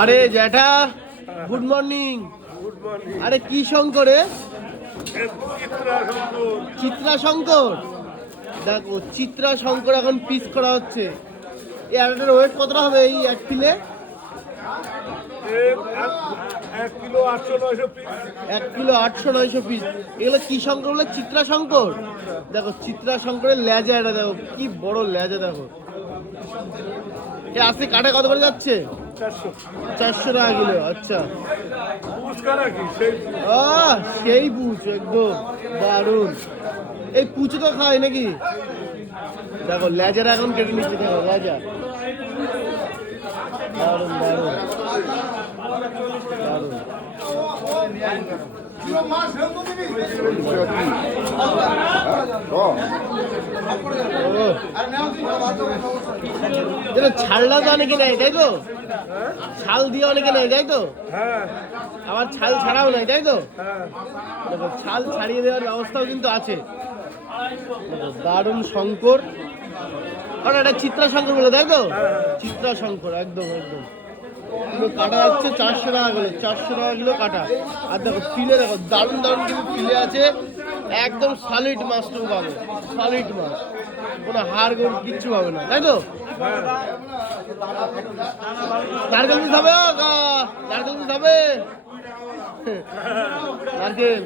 আরে জ্যাঠা good morning আরে কি শঙ্করে চিত্রা শঙ্কর দেখো চিত্রা শঙ্কর এখন পিস করা হচ্ছে। এই একটার ওয়েট কতটা হবে এই এক কিলে এক কিলো আটশো নয়শো পিস এগুলো কি শঙ্কর বলে? চিত্রা শঙ্কর দেখো চিত্রা শঙ্করের লেজা এটা দেখো কি বড় লেজা দেখো। এ আজকে কাটা কত করে যাচ্ছে? চারশো। টাকা কিলো আচ্ছা। সেই পুচ একদম দারুণ। এই পুচো তো খায় নাকি? দেখো লেজার এখন কেটে নিচ্ছে দেখো লেজা দারুণ দারুণ। দারুণ। তো তাই ছাল দিয়ে অনেকে নেয়, তাই তো? আবার ছাল ছাড়াও নেয়, তাই তো? ছাল ছাড়িয়ে দেওয়ার ব্যবস্থাও কিন্তু আছে। দারুণ শঙ্কর। আর, এটা চিত্রা শঙ্কর বলে, তাই তো? চিত্রা শঙ্কর একদম একদম। কাটা যাচ্ছে চারশো টাকা করে, চারশো টাকা কিলো কাটা। আর দেখো ফিলে দেখো, দারুণ দারুণ কিন্তু ফিলে আছে। একদম সলিড মাছ তুমি পাবে সলিড মাছ। কোনো হাড় গোড় কিচ্ছু পাবে না, তাই তো? নারকেল ও গা? নারকেল পিস হবে। নারকেল।